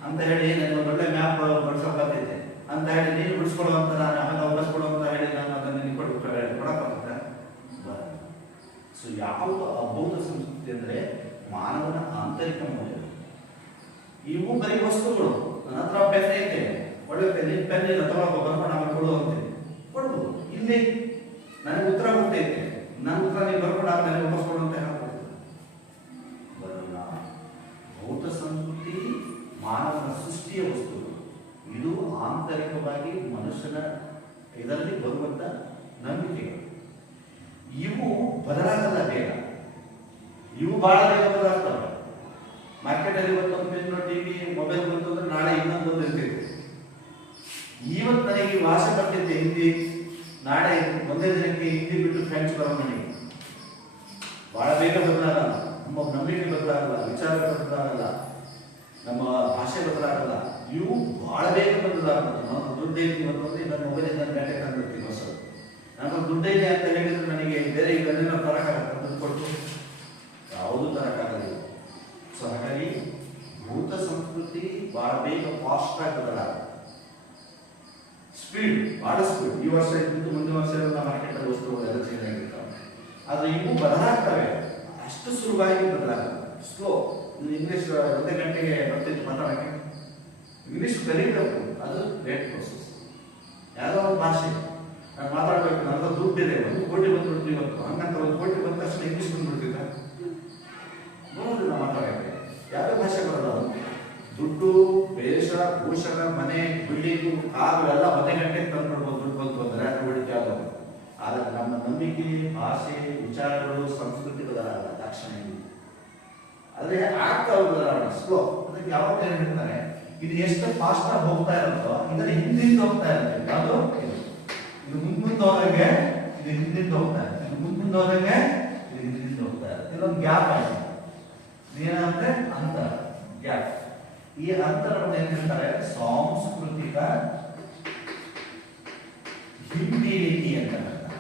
ಅಂತ ಹೇಳಿ ನನಗೆ ಒಂದು ಒಳ್ಳೆ ಮ್ಯಾಪ್ ಬಳಸೋಕೆ ಬರ್ತಿದ್ದೆ ಅಂತ ಹೇಳಿ ನೀನು ಬಿಡಿಸ್ಕೊಳ್ಳುವಂತ, ನಾನು ಆಮೇಲೆ ಬಳಸ್ಕೊಳ್ಳುವಂತ ಹೇಳಿ ನಾನು ಅದನ್ನು ನಿನಗೆ ಕೊಡಕ್ಕಾಗುತ್ತೆ? ಸೊ ಯಾವುದು ಅಭೌತ ಸಂಸ್ಕೃತಿ ಅಂದ್ರೆ ಮಾನವನ ಆಂತರಿಕ ಮೌಲ್ಯ. ಇವು ಬರೀ ವಸ್ತುಗಳು. ನನ್ನ ಹತ್ರ ಪೆನ್ ಐತೆ, ಒಳ್ಳೆ ಪೆನ್ ಇಲ್ಲ, ತಗೊಳ್ಕೊ, ಬರ್ಕೊಂಡು ಆಮೇಲೆ ಕೊಡು ಅಂತೀನಿ, ಕೊಡ್ಬೋದು. ಇಲ್ಲಿ ನನಗೆ ಉತ್ತರ ಗೊತ್ತೈತೆ, ನನ್ನ ಉತ್ತರ ನೀವು ಬರ್ಕೊಂಡು ಆಮೇಲೆ ನನಗೆ ವಾಪಸ್ ಕೊಡು ಅಂತ ಹೇಳ್ಬೋದು, ಬರಲ್ಲ. ಬೌದ್ಧ ಸಂಸ್ಕೃತಿ ಮಾನವನ ಸೃಷ್ಟಿಯ ವಸ್ತುಗಳು. ಇದು ಆಂತರಿಕವಾಗಿ ಮನುಷ್ಯನ ಇದರಲ್ಲಿ ಬರುವಂತ ನಂಬಿಕೆಗಳು. ಇವು ಬದಲಾಗಲ್ಲ ಬೇಗ, ಇವು ಬಹಳ ಬೇಗ ಬದಲಾಗ್ತವೆ. ಮಾರ್ಕೆಟಲ್ಲಿ ಇವತ್ತೊಂದು ಪೆನ್, ಟಿವಿ, ಮೊಬೈಲ್ ಬಂತು ಅಂದ್ರೆ ನಾಳೆ ಇನ್ನೊಂದು ಇರ್ತಿದೆ. ಇವತ್ತು ನನಗೆ ಭಾಷೆ ಬರ್ತಿದ್ದೆ ಹಿಂದಿ, ನಾಳೆ ಒಂದೇ ದಿನಕ್ಕೆ ಹಿಂದಿ ಬಿಟ್ಟು ಫ್ರೆಂಚ್ ಬರೋ ನನಗೆ ಬಹಳ ಬೇಗ ಬದಲಾಗಲ್ಲ. ನಮ್ಮ ನಂಬಿಕೆ ಬದಲಾಗಲ್ಲ, ವಿಚಾರ ಬದಲಾಗಲ್ಲ, ನಮ್ಮ ಭಾಷೆ ಬದಲಾಗಲ್ಲ. ಇವು ಬಹಳ ಬೇಗ ಬದಲಾಗ್ತದೆ. ನಾನು ದುಡ್ಡು ಐತಿ ಇವತ್ತೊಂದು, ನನ್ನ ಮೊಬೈಲಿಂದ ಗಂಟೆ ತಂದಿರ್ತೀನಿ ಹೊಸ. ನಾನು ದುಡ್ಡು ಇದೆ ಅಂತ ಹೇಳಿದ್ರೆ ನನಗೆ ಬೇರೆ ಈಗ ತರಕಾಗತ್ತೆ, ದುಡ್ಡು ಕೊಟ್ಟು ಯಾವುದೂ ತರಕಾಗಲ್ಲ. ಸೊ ಹಾಗಾಗಿ ಬೌದ್ಧ ಸಂಸ್ಕೃತಿ ಬಹಳ ಬೇಗ ಫಾಸ್ಟ್ ಆಗಿ ಬದಲಾಗುತ್ತೆ. ಸ್ಪೀಡ್, ಬಹಳ ಸ್ಪೀಡ್. ಈ ವರ್ಷ ಇದ್ದು ಮುಂದಿನ ವರ್ಷ ಮಾರ್ಕೆಟಲ್ಲಿ ವಸ್ತುಗಳು ಎಲ್ಲ ಚೇಂಜ್ ಆಗಿರ್ತಾವೆ. ಆದರೆ ಇವು ಬದಲಾಗ್ತವೆ, ಅಷ್ಟು ಸುಲಭವಾಗಿ ಬದಲಾಗುತ್ತೆ. ಸ್ಲೋ. ಇಂಗ್ಲಿಷ್ ಒಂದೇ ಗಂಟೆಗೆ ಬರ್ತಿತ್ತು ಮಾತಾಡೋಕ್ಕೆ, ಇಂಗ್ಲಿಷ್ ಕಲಿಬೇಕು, ಅದು ಲೇಟ್ ಪ್ರೋಸೆಸ್. ಯಾವುದೋ ಒಂದು ಭಾಷೆ ನಾನು ಮಾತಾಡಬೇಕು, ನನ್ನ ದುಡ್ಡಿದೆ, 1 ಕೋಟಿ ಬಂದ್ಬಿಡ್ತು ಇವತ್ತು, ಹಂಗಂತ 1 ಕೋಟಿ ಬಂದ ತಕ್ಷಣ ಇಂಗ್ಲಿಷ್ ಬಂದ್ಬಿಡ್ತಿದ್ದ ಬರೋದಿಲ್ಲ ಮಾತಾಡೋಕ್ಕೆ. ಯಾವುದೇ ಭಾಷೆ ಬರೋದು, ದುಡ್ಡು, ವೇಷ, ಭೂಷಣ, ಮನೆ, ಬಿಲ್ಡಿಂಗು, ಕಾರು ಎಲ್ಲ ಒಂದೇ ಗಂಟೆಗೆ ತಂದ್ಬಿಡ್ಬೋದು. ದುಡ್ಡು ಬಂತು ಅಂದರೆ ಅದು ಬಿಡುತ್ತೆ ಯಾವುದೋ. ಆದರೆ ನಮ್ಮ ನಂಬಿಕೆ, ಭಾಷೆ, ವಿಚಾರಗಳು, ಸಂಸ್ಕೃತಿ ಬದಲಾಗಲ್ಲ ತಕ್ಷಣ. ಆದ್ರೆ ಆಗ್ತಾ ಹೋಗೋದಲ್ಲ ಸ್ಲೋ. ಅದಕ್ಕೆ ಯಾವಾಗ ಏನು ಹೇಳ್ತಾರೆ, ಇದು ಎಷ್ಟು ಫಾಸ್ಟ್ ಆಗಿ ಹೋಗ್ತಾ ಇರುತ್ತೋ ಇದರ ಹಿಂದಿಂದ ಹೋಗ್ತಾ ಇರುತ್ತೆ. ಅದು ಇದು ಮುಂದೆ ಹೋದಂಗೆ ಇದು ಹಿಂದಿಂದ ಹೋಗ್ತಾ ಇದೆ, ಇದು ಮುಂದೆ ಹೋದಂಗೆ ಇದು ಹಿಂದಿಂದ ಹೋಗ್ತಾ ಇದೆ. ಇದೊಂದು ಗ್ಯಾಪ್ ಆಗಿದೆ. ಏನಂದ್ರೆ ಅಂತರ, ಗ್ಯಾಪ್. ಈ ಅಂತರವನ್ನು ಏನ್ ಹೇಳ್ತಾರೆ, ಸಾಂಸ್ಕೃತಿಕ ಹಿಂಬೀಳಿಕೆ ಅಂತ ಹೇಳ್ತಾರೆ.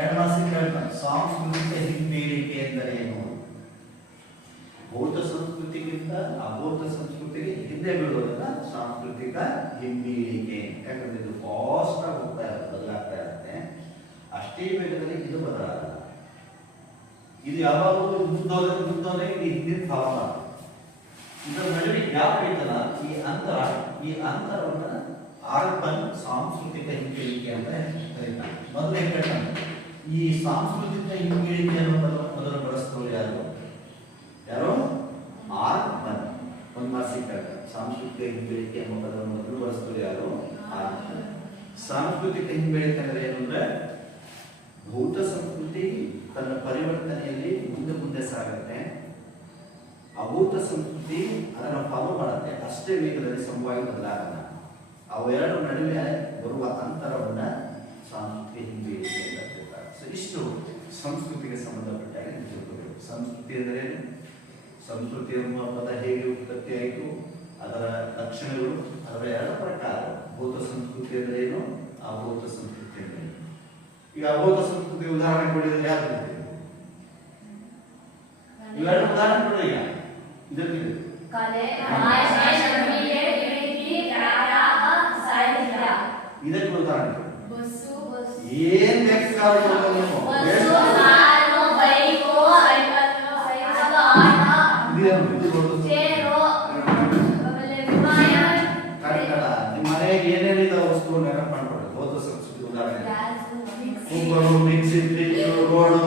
ಎರಡು ಮಾಸಿಕ ಹೇಳ್ತಾರೆ ಸಾಂಸ್ಕೃತಿಕ ಹಿಂಬೀಳಿಕೆ ಎಂದರೆ ಏನು. ಭೌತ ಸಂಸ್ಕೃತಿಗಿಂತ ಅಭೌತ ಸಂಸ್ಕೃತಿಗೆ ಹಿಂದೆ ಬೀಳೋದನ್ನ ಸಾಂಸ್ಕೃತಿಕ ಹಿಂಬೀಳಿಕೆ. ಯಾಕಂದ್ರೆ ಇದು ಫಾಸ್ಟ್ ಆಗಿ ಹೋಗ್ತಾ ಇರುತ್ತೆ, ಬದಲಾಗ್ತಾ ಇರುತ್ತೆ. ಅಷ್ಟೇ ವೇಗದಲ್ಲಿ ಇದು ಬದಲಾಗಲ್ಲ. ಇದು ಯಾವಾಗಲೂ ಮುಂದೋದ್ರೆ ಇದು ಹಿಂದಿನ ಫಾಲೋ ಮಾಡುತ್ತೆ. ಇದರ ನಡುವೆ ಗ್ಯಾಪ್ ಐತಲ್ಲ, ಈ ಅಂತರವನ್ನ ಅರ್ಬನ್ ಸಾಂಸ್ಕೃತಿಕ ಹಿಂಬೀಳಿಕೆ ಅಂತ ಕರೀತಾರೆ. ಮೊದಲೇ ಹೇಳ್ತಾನೆ, ಈ ಸಾಂಸ್ಕೃತಿಕ ಹಿಂಬೀಳಿಕೆಯನ್ನು ಮೊದಲು ಬಳಸ್ತವ್ರು ಯಾರು ಅರ್ಬನ್. ಒಂದು ಮಾಸಿಕ ಸಾಂಸ್ಕೃತಿಕ ಹಿಂಬೀಳಿಕೆ ಎಂಬ ಪದವನ್ನು ಮೊದಲು ಬಳಸ್ತವ್ರು ಯಾರು, ಅರ್ಬನ್. ಸಾಂಸ್ಕೃತಿಕ ಹಿಂಬೀಳಿಕೆ ಅಂದ್ರೆ ಏನು ಅಂದ್ರೆ, ಭೌತ ಸಂಸ್ಕೃತಿ ತನ್ನ ಪರಿವರ್ತನೆಯಲ್ಲಿ ಮುಂದೆ ಸಾಗುತ್ತೆ, ಅಭೂತ ಸಂಸ್ಕೃತಿ ಅದನ್ನು ಫಾಲೋ ಮಾಡುತ್ತೆ. ಅಷ್ಟೇ ವೇಗದಲ್ಲಿ ಸಮವಾಗಿ ಬದಲಾಗಲ್ಲ. ಅವೆರಡು ನಡುವೆ ಬರುವ ಅಂತರವನ್ನ ಸಾಂಸ್ಕೃತಿಕ ಹಿಂಬೀಳಿಕೆ ಅಂತ ಹೇಳ್ತಾರೆ. ಸೊ ಇಷ್ಟು ಸಂಸ್ಕೃತಿಗೆ ಸಂಬಂಧಪಟ್ಟಾಗ ತಿಳ್ಕೋಬೇಕು. ಸಂಸ್ಕೃತಿ ಅಂದರೆ ಸಂಸ್ಕೃತಿ ಎಂಬ ಪದ ಹೇಗೆ ಉತ್ಪತ್ತಿ ಆಯಿತು, ಅದರ ಲಕ್ಷಣಗಳು, ಅದರ ಎರಡು ಪ್ರಕಾರ. ಭೌತ ಸಂಸ್ಕೃತಿ ಅಂದ್ರೆ ಏನು, ಅಭೌತ ಸಂಸ್ಕೃತಿ ಅಂದ್ರೆ ಏನು. ಈಗ ಅಭೌತ ಸಂಸ್ಕೃತಿ ಉದಾಹರಣೆ ಕೊಡಿದ್ರೆ ಯಾರು ಇವೆರಡು ಉದಾಹರಣೆ ಕೊಡಿ. ಈಗ ಇದಕ್ಕೆ ಇದಕ್ಕೆ ಉದಾಹರಣೆ ಏನ್ ಬೇಕಾದ್ರೂ ನಿಮ್ಮ ಮನೆಗೆ ಏನೇನಿದೆ ವಸ್ತು ನೆನಪು ಮಾಡ್ಕೊಡ್ರಿ. ಭೌತ ಸಂಸ್ಕೃತಿ ಉದಾಹರಣೆ cooker, mixie, fridge, road,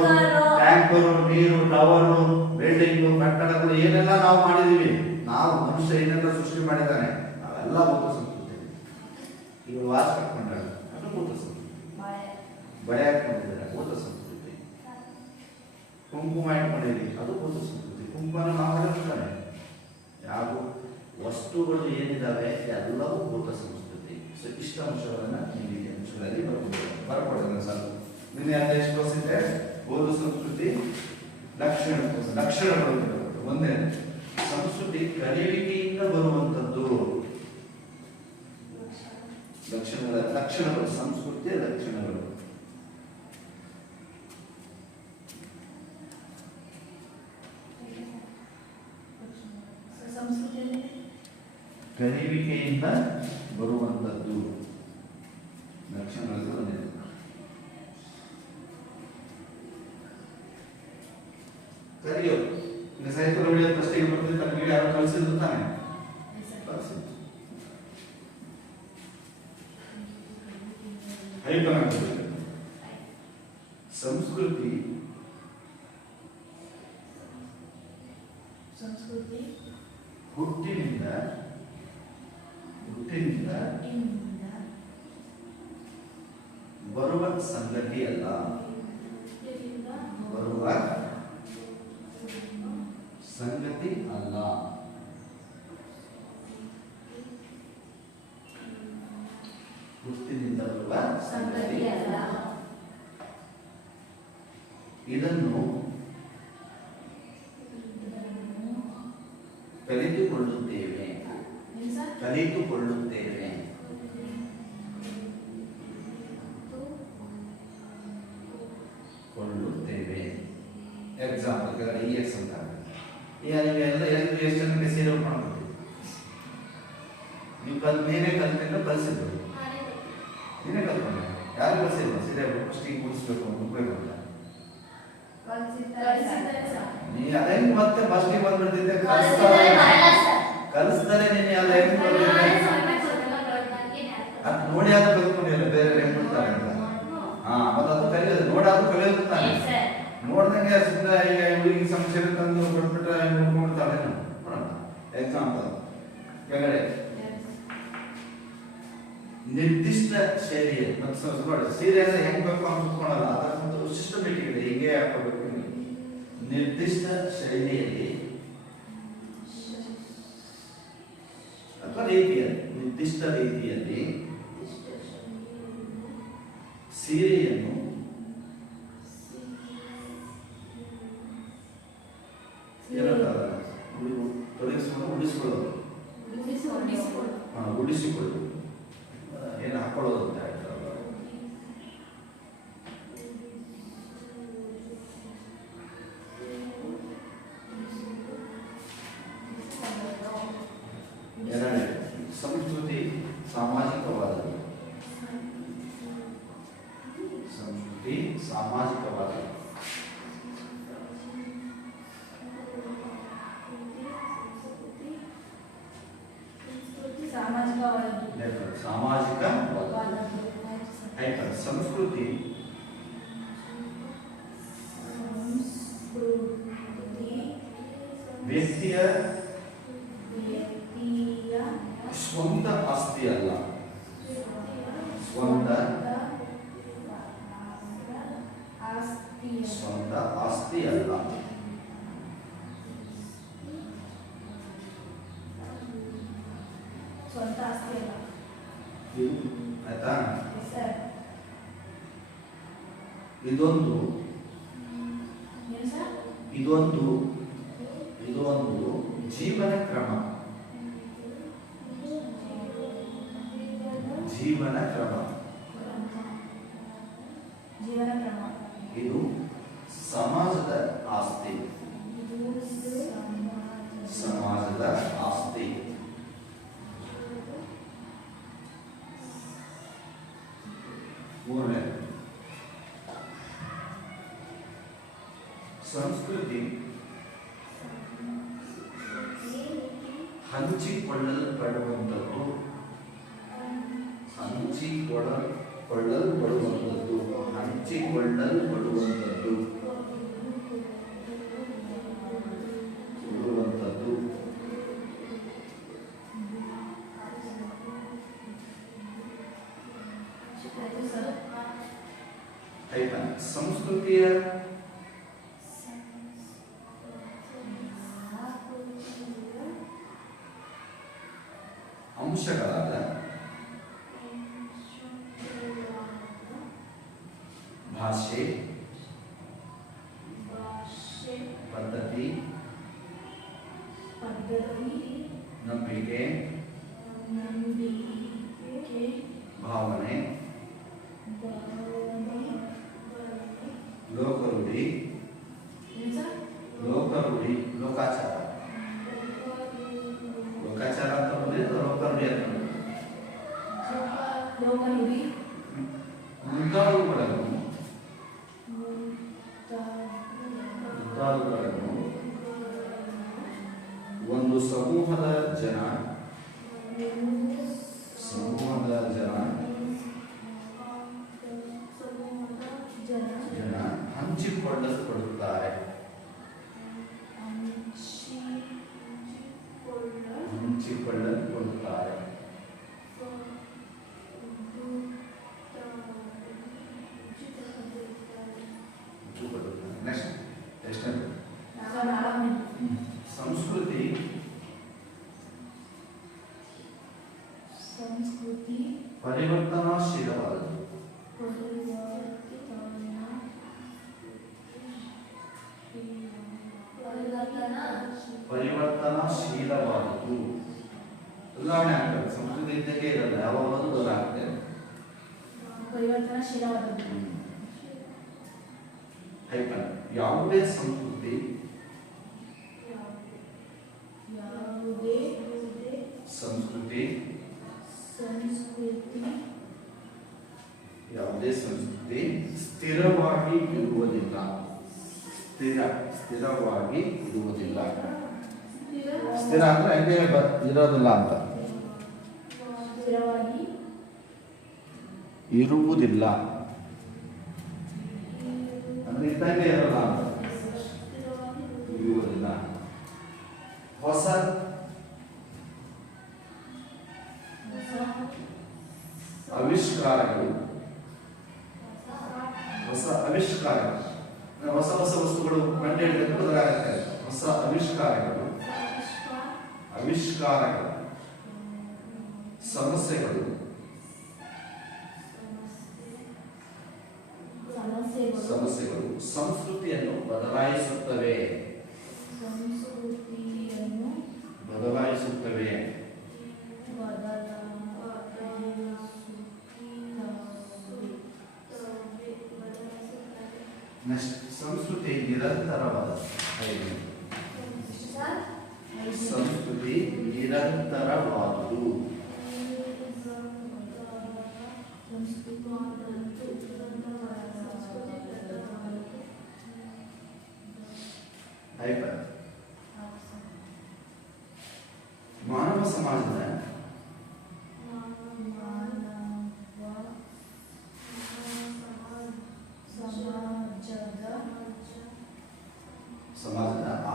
tanker, ನೀರು, ಟವರು, ಬಿಲ್ಡಿಂಗು, ಕಟ್ಟಡಗಳು ಏನೆಲ್ಲ ನಾವು ಮಾಡಿದೀವಿ, ನಾವು ಮನುಷ್ಯ ಏನೆಲ್ಲ ಸೃಷ್ಟಿ ಮಾಡಿದ್ದಾನೆ, ಅವೆಲ್ಲ ಭೌತ ಸಂಸ್ಕೃತಿ. ಇವರು ವಾಸ ಹಾಕೊಂಡ್ರೆ ಅದು ಭೌತ ಸಂಸ್ಕೃತಿ. ಬಳೆ ಹಾಕೊಂಡಿದ್ದಾರೆ ಭೌತ ಸಂಸ್ಕೃತಿ. ಕುಂಕುಮ ಇಟ್ಕೊಂಡಿದ್ದೀವಿ ಅದು ಭೌತ ಸಂಸ್ಕೃತಿ. ಕುಂಕುಮನ ನಾವು ಹಾಕ್ತಾನೆ. ಯಾವ ವಸ್ತುಗಳು ಏನಿದಾವೆ ಎಲ್ಲವೂ ಭೌತ ಸಂಸ್ಕೃತಿ. ಸೊ ಇಷ್ಟ ಅಂಶಗಳನ್ನ ನೀವು ಈ ಅಂಶಗಳಲ್ಲಿ ಬರ್ಕೊಡೋಣ ಸರ್. ನಿನ್ನೆ ಅಂತ ಎಷ್ಟು ತೋರಿಸಿದ್ರೆ ಭೌತ ಸಂಸ್ಕೃತಿ ಲಕ್ಷಣಗಳು. ಒಂದೇ ಸಂಸ್ಕೃತಿ ಕಲಿಯುವಿಕೆಯಿಂದ ಬರುವಂತದ್ದು. ಲಕ್ಷಣಗಳು ಸಂಸ್ಕೃತಿಯ ಲಕ್ಷಣಗಳು. ಕಲಿಯುವಿಕೆಯಿಂದ ಬರುವಂತದ್ದು ಲಕ್ಷಣಗಳು. ಕಲಿಯೋದು ಈಗ ಸಾಹಿತ್ಯ ಹೊಡೆಯೋ ಪ್ರಶ್ನೆಗೆ ಬರ್ತಿದ್ದ ತನಗೆ ಯಾರು ಕಲಿಸಿದ್ರು ತಾನೆ, ಕಲಿಸಿದ್ರು. ಸಂಸ್ಕೃತಿ ಹುಟ್ಟಿನಿಂದ ಬರುವ ಸಂಗತಿ ಅಲ್ಲ, ಬರುವ ಸಂಗತಿ ಅಲ್ಲ. ಹುಟ್ಟಿನಿಂದ ಬರುವ ಸಂಗತಿ ಅಲ್ಲ. ಇದನ್ನು ಕಲಿತುಕೊಳ್ಳುತ್ತೇವೆ. ಎಕ್ಸಾಂಪಲ್ EX ಅಂತ ಎಲ್ಲ ಎಷ್ಟು ಜನಕ್ಕೆ ಸೀರೆ ಮಾಡ್ಕೊತೀವಿ. ನೀವು ನೀನೇ ಕಲ್ತಿಲ್ಲ, ಕಲಿಸಿದ್ರು ನೀನೇ ಕಲ್ತ್ಕೊಂಡೆ. ಯಾರು ಕಲಿಸಿಲ್ಲ ಸೀರೆ ಫಸ್ಟಿಗೆ ಮುಗಿಸ್ಬೇಕು ಮುಗ್ಬೇಕು ಅಂತ ನೀ ಅದೇ ಮತ್ತೆ ಫಸ್ಟಿಗೆ ಬಂದ್ಬಿಡ್ತಿದ್ದೆ. ಕಲಿಸ್ತಾರೆ ನೀನು ಎಲ್ಲ ಹೆಂಗ್ ಬಂದಿದ್ದೆ ಅದು ನೋಡಿ ಆದ್ರೂ ಕಲ್ತ್ಕೊಂಡಿಲ್ಲ, ಬೇರೆ ಹೆಂಗ್ ಬಿಡ್ತಾರೆ ಅಂತ. ಮತ್ತೆ ಅದು ಕಲಿಯೋದು ನೋಡಾದ್ರೂ ಕಲಿಯೋದು ತಾನೆ. ನೋಡ್ದಂಗೆ ಸುಮ್ಮನೆ ಈಗ ಹುಡುಗಿ ಸಮಸ್ಯೆ ತಂದು ಕೊಟ್ಬಿಟ್ರೆ ನೋಡ್ತಾಳೆ. ಎಕ್ಸಾಂಪಲ್ ಕೆಳಗಡೆ ನಿರ್ದಿಷ್ಟ ಶೈಲಿಯ ಸೀರೆ ಅಂದ್ರೆ ಹೆಂಗ್ ಬೇಕು ಅಂತ ಕುತ್ಕೊಳ್ಳಲ್ಲ. ಅದರ ಒಂದು ಸಿಸ್ಟಮೆಟಿಕ್ ಇದೆ, ಹಿಂಗೆ ಹಾಕೋಬೇಕು. ನಿರ್ದಿಷ್ಟ ಶೈಲಿಯಲ್ಲಿ ಅಥವಾ ರೀತಿಯಲ್ಲಿ ನಿರ್ದಿಷ್ಟ ರೀತಿಯಲ್ಲಿ ಸೀರೆಯನ್ನು ಉಳಿಸಿಕೊಳ್ಳೋದು ಏನು ಹಾಕೊಳ್ಳೋದು ಅಂತ ಹೇಳ್ತಾರಲ್ಲ. ಎರಡನೇ ಸಂಸ್ಕೃತಿ ಸಾಮಾಜಿಕವಾದದ್ದು. ಸಂಸ್ಕೃತಿ ಸಾಮಾಜಿಕವಾದದ್ದು. ಸಾಮಾಜಿಕವಾದ ಸಂಸ್ಕೃತಿ ವ್ಯಕ್ತಿಯ ಸ್ವಂತ ಆಸ್ತಿ ಅಲ್ಲ. ಸ್ವಂತ ಆಸ್ತಿ ಅಲ್ಲ. ಆಯ್ತಾ? ಇದೊಂದು ಜೀವನ ಕ್ರಮ. ಇದು ಸಮಾಜದ ಆಸ್ತಿ. ಮೂರನೇ ಸಂಸ್ಕೃತಿ ಹಂಚಿಕೊಳ್ಳಲ್ಪಡುವಂಥದ್ದು. ಸಂಸ್ಕೃತಿಯ ಅಂಶಗಳಾದ ಭಾಷೆ, ಪದ್ಧತಿ, ನಂಬಿಕೆ, ಭಾವನೆ, ಲೋಕರೂಢಿ, ಲೋಕಾಚಾರ. ಲೋಕಾಚಾರ ಅಂತ ಬಂದ್ರೆ ಲೋಕರೂಢಿ ಅಂತ ಮುಂತಾದವುಗಳನ್ನು ಒಂದು ಸಮೂಹದ ಜನ ಹಂಚಿಕೊಳ್ಳಲ್ಪಡುತ್ತಾರೆ. ಸಂಸ್ಕೃತಿ ಪರಿವರ್ತನಾಶೀಲವಾದದ್ದು. ಬದಲಾವಣೆ ಆಗ್ತದೆ. ಸಂಸ್ಕೃತಿ ಇದ್ದಕ್ಕೆ ಇರಲ್ಲ, ಯಾವಾಗಲೂ ಬದಲಾಗ್ತದೆ. ಯಾವುದೇ ಸಂಸ್ಕೃತಿ ಸ್ಥಿರವಾಗಿ ಇರುವುದಿಲ್ಲ. ಸ್ಥಿರ ಅಂದ್ರೆ ಹಂಗೆ ಇರೋದಿಲ್ಲ ಅಂತ. ಇರುವುದಿಲ್ಲ ಅಂದ್ರೆ ಇದ್ದಂಗೆ ಇರಲ್ಲ ಅಂತ. ಇರುವುದಿಲ್ಲ. ಹೊಸ ಆವಿಷ್ಕಾರಗಳು, ಹೊಸ ವಸ್ತುಗಳು ಕಂಡುಹಿಡಿದು ಆವಿಷ್ಕಾರಗಳು, ಸಮಸ್ಯೆಗಳು, ಸಂಸ್ಕೃತಿಯನ್ನು ಬದಲಾಯಿಸುತ್ತವೆ. ಸಂಸ್ಕೃತಿ ನಿರಂತರವಾದ ಸಂಸ್ಕೃತಿ ನಿರಂತರವಾದುದು. ಮಾನವ ಸಮಾಜದ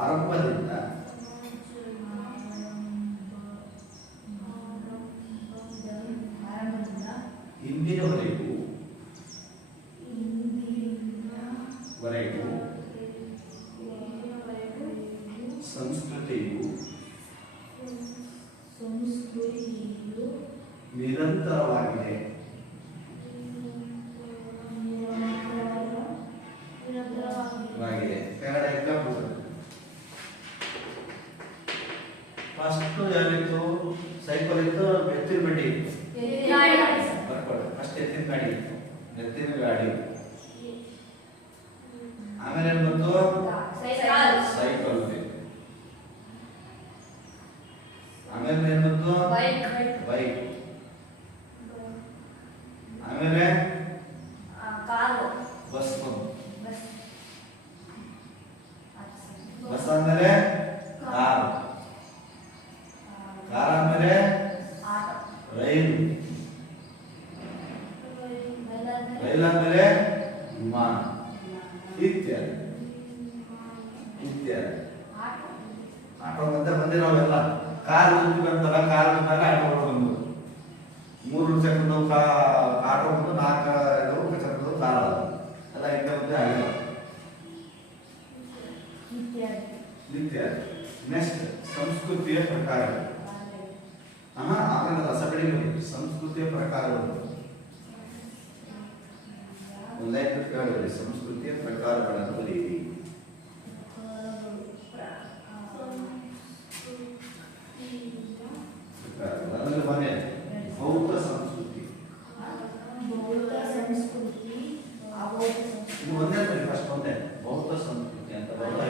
ಆರಂಭದಿಂದ ಇಂದಿನವರೆಗೂ ಸಂಸ್ಕೃತಿಯು ನಿರಂತರವಾಗಿದೆ. ಫಸ್ಟ್ ಯಾರಿತ್ತು? ಸೈಕಲ್ ಇತ್ತು, ಎತ್ತಿನ ಬಂಡಿ ಇತ್ತು. ಫಸ್ಟ್ ಎತ್ತಿನ ಗಾಡಿ ಇತ್ತು, ಎತ್ತಿನ ಗಾಡಿ. ಆಮೇಲೆ ಏನ್ ಬಂತು? ಸೈಕಲ್. ಆಮೇಲೆ ಏನ್ ಬಂತು? ಬೈಕ್. ಆಮೇಲೆ ಬಸ್ ಬಂತು. ಬಸ್ ಆದ್ಮೇಲೆ ಕಾರ್. ಕಾರ್ ಆದ್ಮೇಲೆ ರೈಲು. ರೈಲ್ ಆದ್ಮೇಲೆ ವಿಮಾನ. ಇತ್ಯಾದಿ ಇತ್ಯಾದಿ. ಆಟೋ ಬಂದಿರೋವೆಲ್ಲ. ಕಾರ್ ಬಂತಲ್ಲ, ಕಾರ್ ಬಂದಾಗ ಆಟೋಗಳು ಬಂದು 3 ಚಕ್ರದ ಆಟೋ ಬಂದು 4 ಚಕ್ರದ ಕಾರ್ ಎಲ್ಲ ಹಿಂದೆ ಮುಂದೆ ಆಗಿಲ್ಲ. ಇತ್ಯಾದಿ. ನೆಕ್ಸ್ಟ್ ಸಂಸ್ಕೃತಿಯ ಪ್ರಕಾರಗಳು. ಆಮೇಲೆ ರಸಬೆಳೆಗಳು. ಸಂಸ್ಕೃತಿಯ ಪ್ರಕಾರಗಳು ಕೇಳಿರಿ. ಸಂಸ್ಕೃತಿಯ ಪ್ರಕಾರಗಳನ್ನು ಬರೆಯಿರಿ. ಅದರಲ್ಲಿ ಮನೆ ಬೌದ್ಧ ಸಂಸ್ಕೃತಿ. ಇದು ಒಂದೇ ಫಸ್ಟ್ ಒಂದೇ ಬೌದ್ಧ ಸಂಸ್ಕೃತಿ ಅಂತ ಬೌದ್ಧ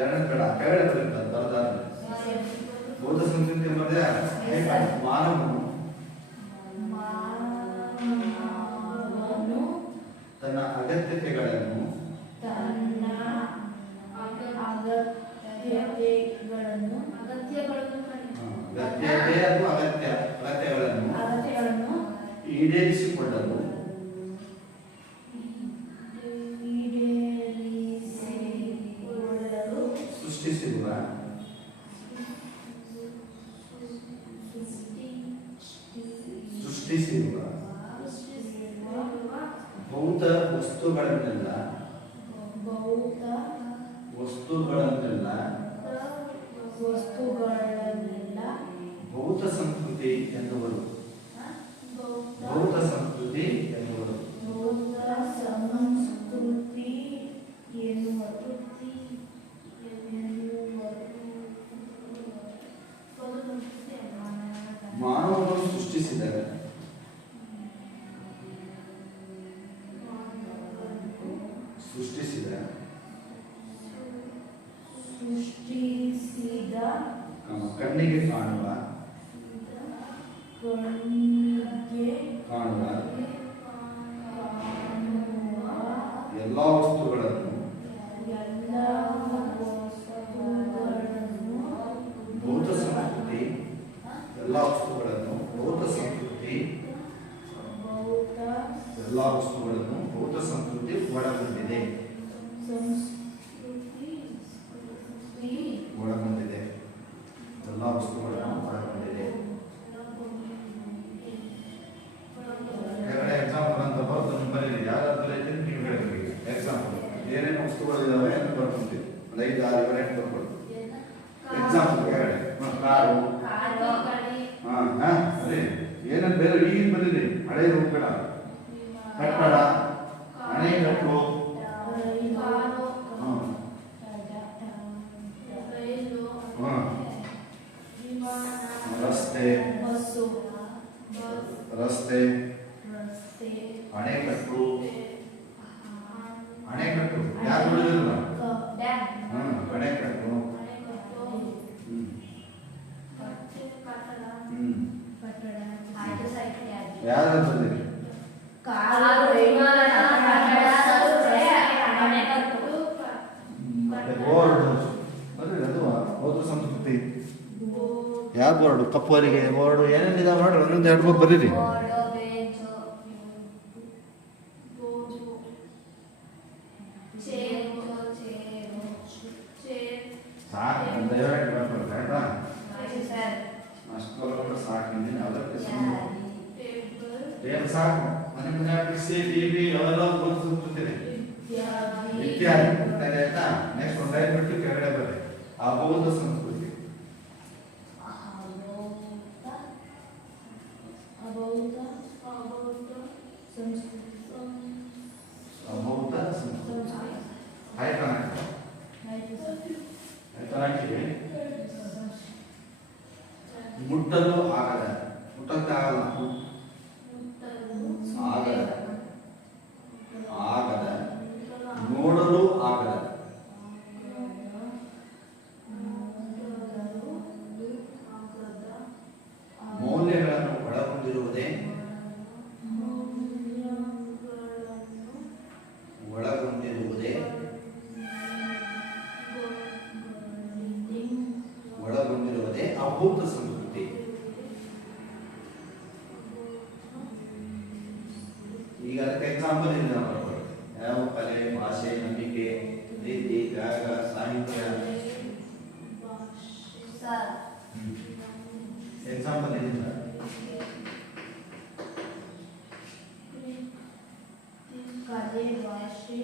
ಎರಡನೇ ಬೇಡ ಕೆಳಗಡೆ ಬರೀತಾರೆ ಬರದಾರ. ಬೌದ್ಧ ಸಂಸ್ಕೃತಿ ಎಂಬುದೇ ಮಾನವನು ತನ್ನ ಅಗತ್ಯತೆಗಳನ್ನು ಈಡೇರಿಸಿಕೊಳ್ಳಲು ಸೃಷ್ಟಿಸಿರುವ ಭೌತ ವಸ್ತುಗಳನ್ನೆಲ್ಲ ಭೌತ ಸಂಸ್ಕೃತಿ ಎನ್ನುವರು. ಭೌತ ಸಂಸ್ಕೃತಿ ಎನ್ನುವರು. ಮಾನವನು ಸೃಷ್ಟಿಸಿದ ಕಣ್ಣಿಗೆ ಕಾಣುವ ಎಲ್ಲ ವಸ್ತುಗಳನ್ನು ಭೌತ ಸಂಸ್ಕೃತಿ ಎಲ್ಲ ವಸ್ತುಗಳನ್ನು ಭೌತ ಸಂಸ್ಕೃತಿ ಎಲ್ಲ ವಸ್ತುಗಳನ್ನು ಭೌತ ಸಂಸ್ಕೃತಿ ಒಳಗೊಂಡಿದೆ. ಎಲ್ಲ ವಸ್ತುಗಳನ್ನು ಒಳಗೊಂಡಿದೆ. ಎಕ್ಸಾಂಪಲ್ ಅಂತ ಬರ್ತದೆ ಬರೀರಿ. ಯಾರಾದ್ರೂ ನೀವು ಹೇಳಬೇಕು. ಎಕ್ಸಾಂಪಲ್ ಏನೇನು ವಸ್ತುಗಳಿದಾವೆ ಅಂತ ಬರ್ಕೊಂತೀವಿ. 5, 6, 8 ಬರ್ಕೊಳ್ಳಿ. ಎಕ್ಸಾಂಪಲ್ ಹೇಳಿ. ಕಾರು. ಅದೇ ಏನಂತ ಬೇರೆ ಈಗಿನ ಬರೀರಿ ಹಳೆ ರೂಪಗಳ ಕಟ್ಟಡ ಅಣೆಕಟ್ಟು ರಸ್ತೆ ರಸ್ತೆ ಅಣೆಕಟ್ಟು ಅಣೆಕಟ್ಟು ಯಾರು ಬಿಡುದಿಲ್ಲ ಅಣೆಕಟ್ಟು ಯಾರು ಬಂದಿರಿ ಬೋರ್ಡ್ ಬರ್ರಿ ಅದು ಹೌದು ಸಂಸ್ಕೃತಿ ಯಾವ ಬೋರ್ಡು ಕಪ್ಪರಿಗೆ ಬೋರ್ಡು ಏನೇನಿದಾವೆ ನೋಡ್ರಿ ಒಂದೊಂದು ಎರಡು ಮೂರು ಬರೀರಿ ಸಾಕು ಒಂದು ಆಯ್ತಾ ಅಷ್ಟು ಸಾಕು ಅದಕ್ಕೆ ಏನು ಸಾಕು ಮನೆ ಮನೆ ಮಿಕ್ಸಿ ಟಿವಿ ಅವೆಲ್ಲ ಕೂತಿದೆ ಇತ್ಯಾದಿ ಆಯ್ತಾ ನೆಕ್ಸ್ಟ್ ಒಂದು ಐದು ಬಿಟ್ಟು ಕೆಳಗಡೆ ಬರ್ರಿ ಆ ಬೌದ್ಧ ಸಂಸ್ಕೃತಿ ಅಬೌದ್ಧ ಸಂಸ್ಕೃತಿ ಆಯ್ತಾ ಮುಟ್ಟಲು ಆಗದ ಮುಟ್ಟಕ್ಕಾಗಲ್ಲ ಆಗದ ಆಗದ ನೋಡಲು ಆಗದ ಮೌಲ್ಯಗಳನ್ನು ಒಳಗೊಂಡಿರುವುದೇ ಅಭೂತ ಸಂಸ್ಕೃತಿ. ಈಗ ಅದಕ್ಕೆ ಎಕ್ಸಾಂಪಲ್ ಇಲ್ಲ ಯಾವ ಕಲೆ ಭಾಷೆ ನಂಬಿಕೆ ರೀತಿ ತ್ಯಾಗ ಸಾಹಿತ್ಯ ಎಕ್ಸಾಂಪಲ್ ಏನಿಲ್ಲ ಕಲೆ ಭಾಷೆ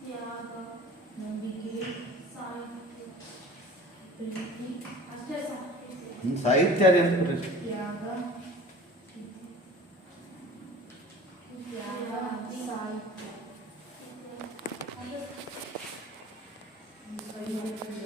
ತ್ಯಾಗ ನಂಬಿಕೆ ಸಾಹಿತ್ಯ ಪ್ರೀತಿ ಅಷ್ಟೇ ಸಾಹಿತ್ಯ ತ್ಯಾಗ ಸಾಹಿತ್ಯ